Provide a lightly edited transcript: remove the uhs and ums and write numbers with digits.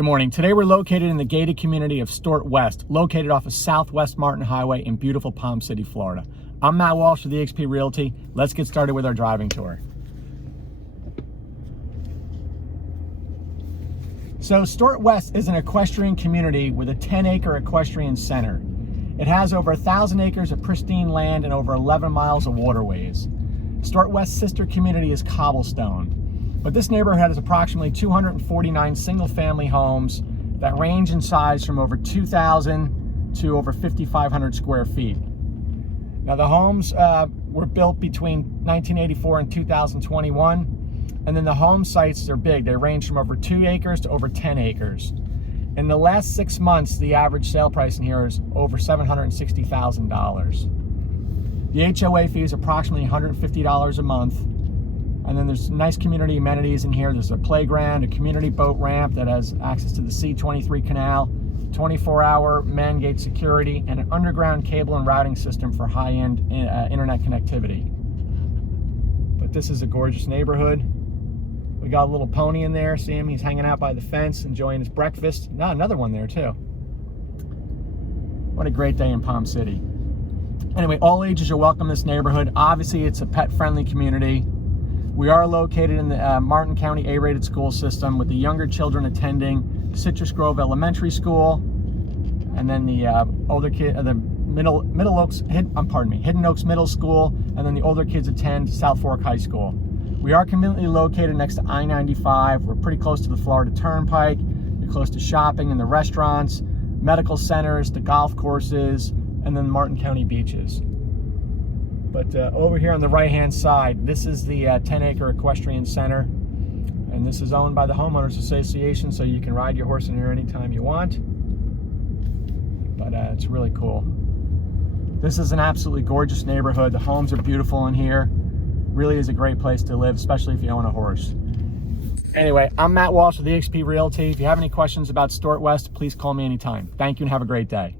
Good morning. Today we're located in the gated community of Stuart West, located off of Southwest Martin Highway in beautiful Palm City, Florida. I'm Matt Walsh with eXp Realty. Let's get started with our driving tour. So Stuart West is an equestrian community with a 10-acre equestrian center. It has over 1,000 acres of pristine land and over 11 miles of waterways. Stuart West's sister community is Cobblestone. But this neighborhood has approximately 249 single-family homes that range in size from over 2,000 to over 5,500 square feet. Now the homes were built between 1984 and 2021, and then the home sites are big. They range from over 2 acres to over 10 acres. In the last 6 months, the average sale price in here is over $760,000. The HOA fee is approximately $150 a month. And then there's nice community amenities in here. There's a playground, a community boat ramp that has access to the C-23 canal, 24-hour man-gate security, and an underground cable and routing system for high-end internet connectivity. But this is a gorgeous neighborhood. We got a little pony in there. See him? He's hanging out by the fence, enjoying his breakfast. Now another one there too. What a great day in Palm City. Anyway, all ages are welcome in this neighborhood. Obviously, it's a pet-friendly community. We are located in the Martin County A-rated school system, with the younger children attending Citrus Grove Elementary School, and then the older kid, the Hidden Oaks Middle School, and then the older kids attend South Fork High School. We are conveniently located next to I-95. We're pretty close to the Florida Turnpike. We're close to shopping and the restaurants, medical centers, the golf courses, and then Martin County beaches. But over here on the right-hand side, this is the 10-acre equestrian center. And this is owned by the Homeowners Association, so you can ride your horse in here anytime you want. But it's really cool. This is an absolutely gorgeous neighborhood. The homes are beautiful in here. Really is a great place to live, especially if you own a horse. Anyway, I'm Matt Walsh with eXp Realty. If you have any questions about Stuart West, please call me anytime. Thank you and have a great day.